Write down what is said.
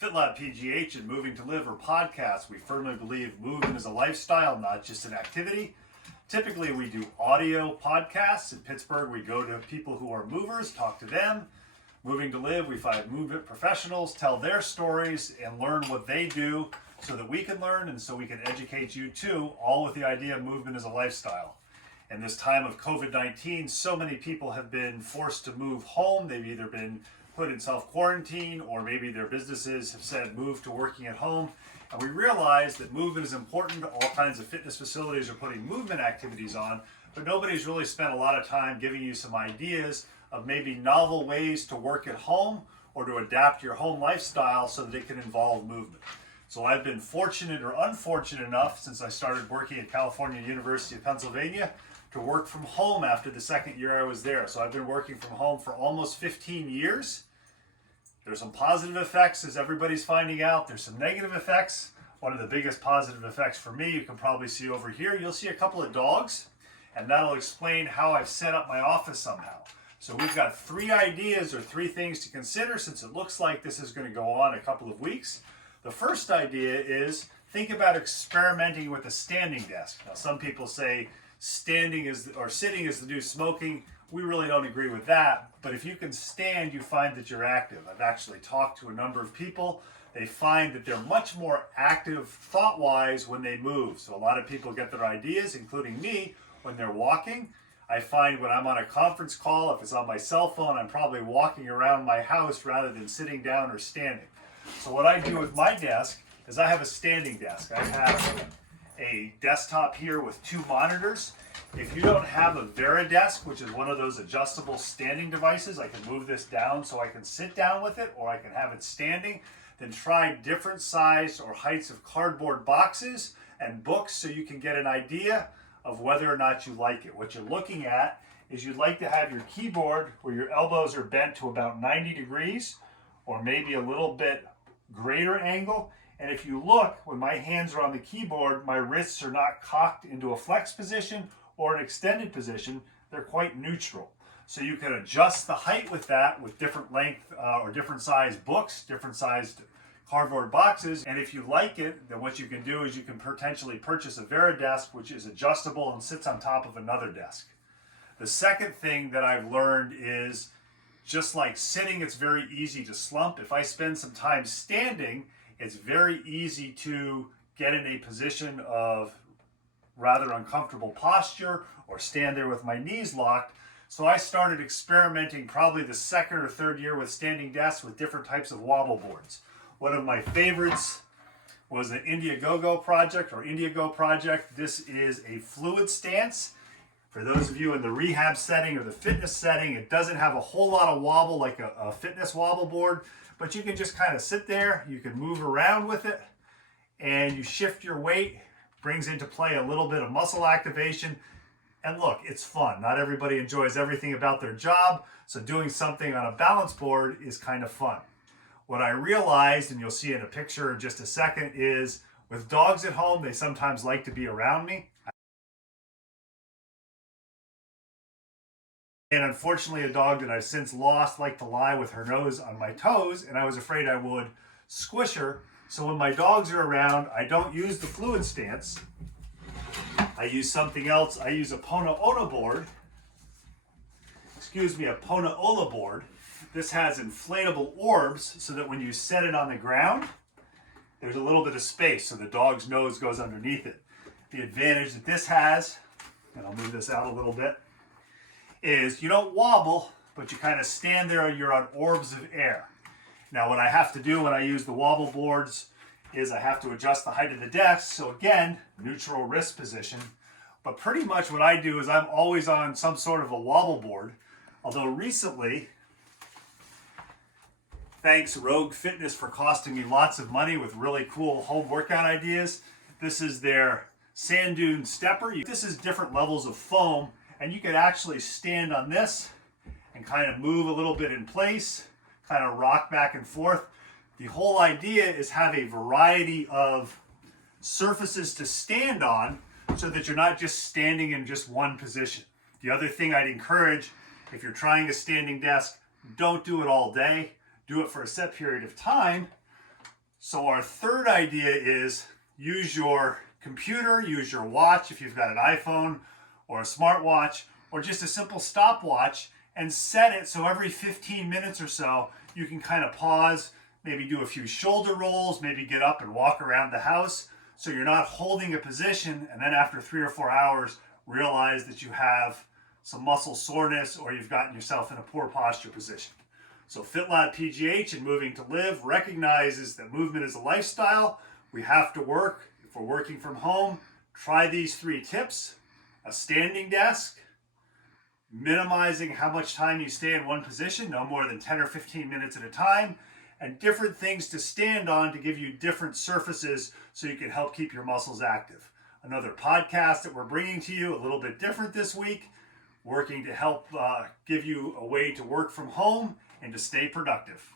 FitLabPGH and Moving2Live are podcasts. We firmly believe movement is a lifestyle, not just an activity. Typically, we do audio podcasts. In Pittsburgh, we go to people who are movers, talk to them. Moving2Live, we find movement professionals, tell their stories, and learn what they do so that we can learn and so we can educate you too, all with the idea of movement as a lifestyle. In this time of COVID-19, so many people have been forced to move home. They've either been put in self-quarantine, or maybe their businesses have said move to working at home. And we realize that movement is important. All kinds of fitness facilities are putting movement activities on, but nobody's really spent a lot of time giving you some ideas of maybe novel ways to work at home or to adapt your home lifestyle so that it can involve movement. So I've been fortunate or unfortunate enough since I started working at California University of Pennsylvania to work from home after the second year I was there. So I've been working from home for almost 15 years. There's some positive effects, as everybody's finding out. There's some negative effects. One of the biggest positive effects for me, you can probably see over here, you'll see a couple of dogs, and that'll explain how I've set up my office somehow. So we've got three ideas or three things to consider since it looks like this is going to go on a couple of weeks. The first idea is think about experimenting with a standing desk. Now, some people say standing is or sitting is the new smoking. We really don't agree with that, but if you can stand, you find that you're active. I've actually talked to a number of people. They find that they're much more active thought-wise when they move. So a lot of people get their ideas, including me, when they're walking. I find when I'm on a conference call, if it's on my cell phone, I'm probably walking around my house rather than sitting down or standing. So what I do with my desk is I have a standing desk. I have a desktop here with two monitors. If you don't have a VariDesk, which is one of those adjustable standing devices, I can move this down so I can sit down with it, or I can have it standing. Then try different size or heights of cardboard boxes and books so you can get an idea of whether or not you like it. What you're looking at is you'd like to have your keyboard where your elbows are bent to about 90 degrees or maybe a little bit greater angle. And if you look, when my hands are on the keyboard, my wrists are not cocked into a flex position or an extended position. They're quite neutral. So you can adjust the height with that with different length or different size books, different sized cardboard boxes. And if you like it, then what you can do is you can potentially purchase a VariDesk, which is adjustable and sits on top of another desk. The second thing that I've learned is just like sitting, it's very easy to slump. If I spend some time standing, it's very easy to get in a position of rather uncomfortable posture or stand there with my knees locked. So I started experimenting probably the second or third year with standing desks with different types of wobble boards. One of my favorites was an Indiegogo project. This is a Fluidstance. For those of you in the rehab setting or the fitness setting, it doesn't have a whole lot of wobble like a fitness wobble board, but you can just kind of sit there, you can move around with it, and you shift your weight, brings into play a little bit of muscle activation. And look, it's fun. Not everybody enjoys everything about their job, so doing something on a balance board is kind of fun. What I realized, and you'll see in a picture in just a second, is with dogs at home, they sometimes like to be around me. And unfortunately, a dog that I've since lost liked to lie with her nose on my toes, and I was afraid I would squish her. So when my dogs are around, I don't use the Fluidstance. I use something else. I use a Pono Ola board. A Pono Ola board. This has inflatable orbs so that when you set it on the ground, there's a little bit of space so the dog's nose goes underneath it. The advantage that this has, and I'll move this out a little bit, is you don't wobble, but you kind of stand there and you're on orbs of air. Now what I have to do when I use the wobble boards is I have to adjust the height of the desk. So again, neutral wrist position. But pretty much what I do is I'm always on some sort of a wobble board. Although recently, thanks Rogue Fitness for costing me lots of money with really cool home workout ideas. This is their SandDune Stepper. This is different levels of foam, and you could actually stand on this and kind of move a little bit in place, kind of rock back and forth. The whole idea is have a variety of surfaces to stand on so that you're not just standing in just one position. The other thing I'd encourage, if you're trying a standing desk, don't do it all day. Do it for a set period of time, So our third idea is use your computer, use your watch if you've got an iPhone or a smartwatch, or just a simple stopwatch, and set it so every 15 minutes or so you can kind of pause, maybe do a few shoulder rolls, maybe get up and walk around the house, so you're not holding a position and then after 3 or 4 hours realize that you have some muscle soreness or you've gotten yourself in a poor posture position. So FitLabPGH and Moving to Live recognizes that movement is a lifestyle. We have to work. If we're working from home, try these 3 tips: a standing desk, minimizing how much time you stay in one position, no more than 10 or 15 minutes at a time, and different things to stand on to give you different surfaces so you can help keep your muscles active. Another podcast that we're bringing to you a little bit different this week, working to help give you a way to work from home and to stay productive.